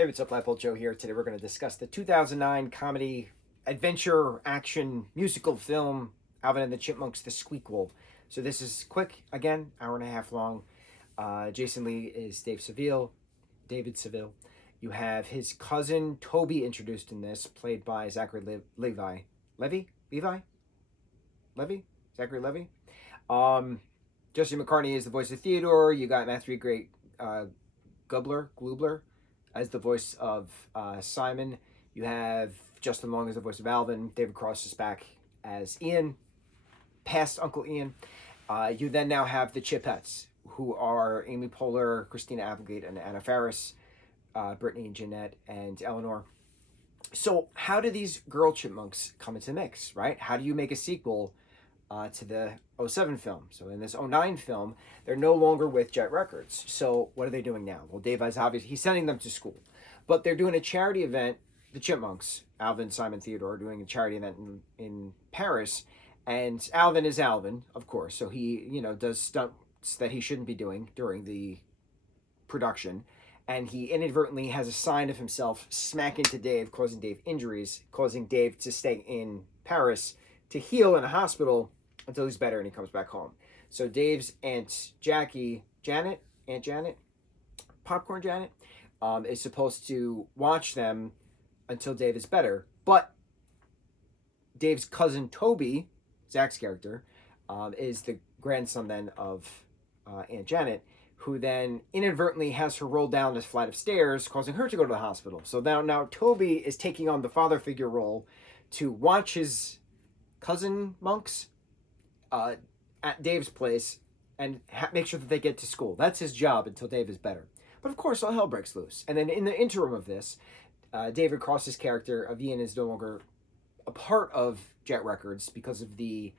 Hey, what's up, lightboltjoe here. Today we're going to discuss the 2009 comedy, adventure, action, musical film, Alvin and the Chipmunks, The Squeakquel. So this is quick, again, hour and a half long. Jason Lee is David Seville. You have his cousin Toby introduced in this, played by Zachary Zachary Levy. Jesse McCartney is the voice of Theodore. You got Matthew Great Glubler as the voice of Simon. You have Justin Long as the voice of Alvin. David Cross is back as Ian, past Uncle Ian. You then now have the Chipettes, who are Amy Poehler, Christina Applegate, and Anna Faris, Brittany and Jeanette, and Eleanor. So how do these girl chipmunks come into the mix, right? How do you make a sequel to the 07 film? So in this 09 film, they're no longer with Jet Records. So what are they doing now? Well, Dave is obviously, he's sending them to school. But they're doing a charity event, the Chipmunks, Alvin, Simon, Theodore, are doing a charity event in Paris. And Alvin is Alvin, of course. So he, does stunts that he shouldn't be doing during the production. And he inadvertently has a sign of himself smack into Dave, causing Dave injuries, causing Dave to stay in Paris to heal in a hospital until he's better and he comes back home. So Dave's Aunt Janet, Popcorn Janet, is supposed to watch them until Dave is better. But Dave's cousin Toby, Zach's character, is the grandson then of Aunt Janet, who then inadvertently has her roll down this flight of stairs, causing her to go to the hospital. So now Toby is taking on the father figure role to watch his cousin monks at Dave's place and make sure that they get to school. That's his job until Dave is better. But of course, all hell breaks loose. And then in the interim of this, David Cross's character of Ian is no longer a part of Jet Records because of the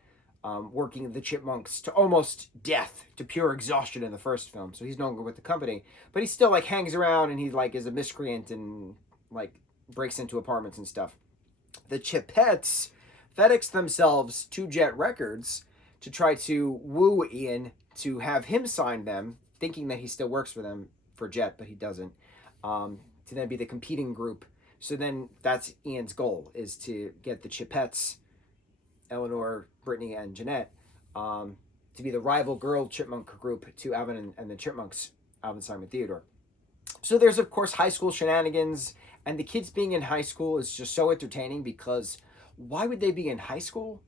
working of the Chipmunks to almost death, to pure exhaustion in the first film. So he's no longer with the company. But he still hangs around and he is a miscreant and breaks into apartments and stuff. The Chipettes FedEx themselves to Jet Records to try to woo Ian to have him sign them, thinking that he still works for them for Jet, but he doesn't, to then be the competing group. So then that's Ian's goal, is to get the Chipettes, Eleanor, Brittany, and Jeanette, to be the rival girl chipmunk group to Alvin and the Chipmunks, Alvin, Simon, Theodore. So there's, of course, high school shenanigans, and the kids being in high school is just so entertaining because why would they be in high school?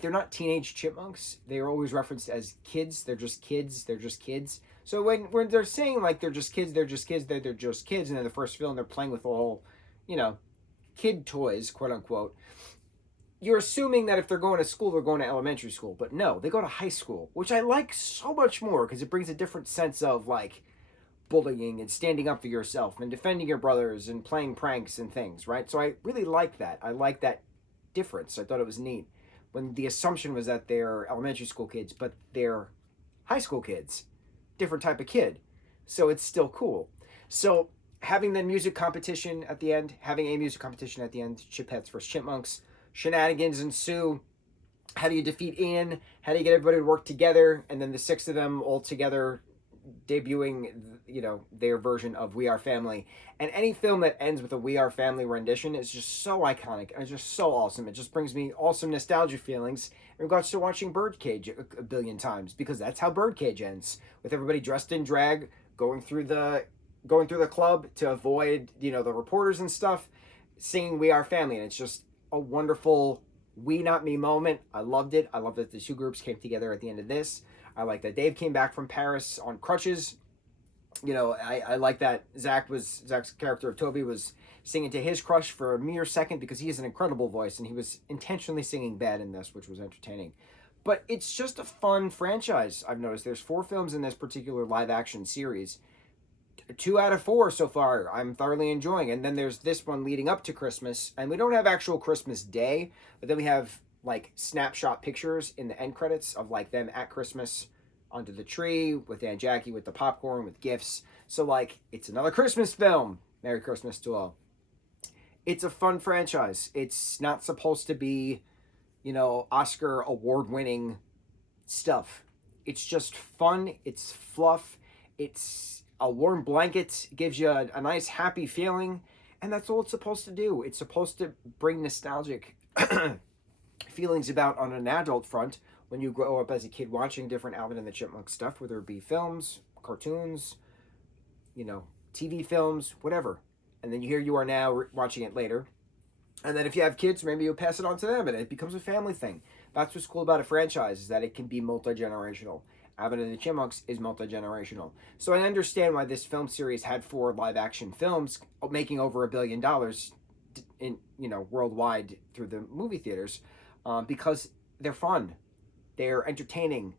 They're not teenage chipmunks. They are always referenced as kids. They're just kids. They're just kids. So when they're saying they're just kids, they're just kids, they're just kids, and in the first film they're playing with all, kid toys, quote unquote, you're assuming that if they're going to school, they're going to elementary school. But no, they go to high school, which I like so much more because it brings a different sense of bullying and standing up for yourself and defending your brothers and playing pranks and things, right? So I really like that. I like that difference. I thought it was neat when the assumption was that they're elementary school kids, but they're high school kids, different type of kid. So it's still cool. So having the music competition at the end, Chipettes versus Chipmunks, shenanigans ensue. How do you defeat Ian? How do you get everybody to work together? And then the six of them all together debuting, their version of We Are Family. And any film that ends with a We Are Family rendition is just so iconic and it's just so awesome. It just brings me awesome nostalgia feelings in regards to watching Birdcage a billion times, because that's how Birdcage ends, with everybody dressed in drag going through the club to avoid, the reporters and stuff, singing We Are Family. And it's just a wonderful we not me moment. I loved it. I love that the two groups came together at the end of this. I like that Dave came back from Paris on crutches. I like that Zach's character of Toby was singing to his crush for a mere second because he has an incredible voice and he was intentionally singing bad in this, which was entertaining. But it's just a fun franchise. I've noticed there's 4 films in this particular live action series. 2 out of 4 so far I'm thoroughly enjoying. And then there's this one leading up to Christmas. And we don't have actual Christmas Day, but then we have snapshot pictures in the end credits of them at Christmas under the tree with Aunt Jackie, with the popcorn, with gifts. So it's another Christmas film. Merry Christmas to all. It's a fun franchise. It's not supposed to be, Oscar award-winning stuff. It's just fun. It's fluff. It's a warm blanket gives you a nice happy feeling, and that's all it's supposed to do. It's supposed to bring nostalgic feelings about on an adult front when you grow up as a kid watching different Alvin and the Chipmunks stuff, whether it be films, cartoons, you know, TV films, whatever. And then here you are now watching it later. And then if you have kids, maybe you'll pass it on to them and it becomes a family thing. That's what's cool about a franchise, is that it can be multi-generational. Alvin and the Chipmunks is multi-generational. So I understand why this film series had 4 live-action films making over $1 billion in, you know, worldwide through the movie theaters, because they're fun, they're entertaining,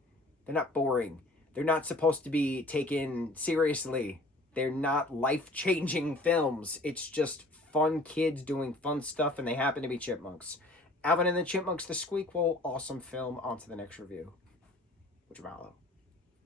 they're not boring, they're not supposed to be taken seriously, they're not life-changing films. It's just fun kids doing fun stuff, and they happen to be chipmunks. Alvin and the Chipmunks, the Squeakquel, awesome film. On to the next review. Mucho mahalo.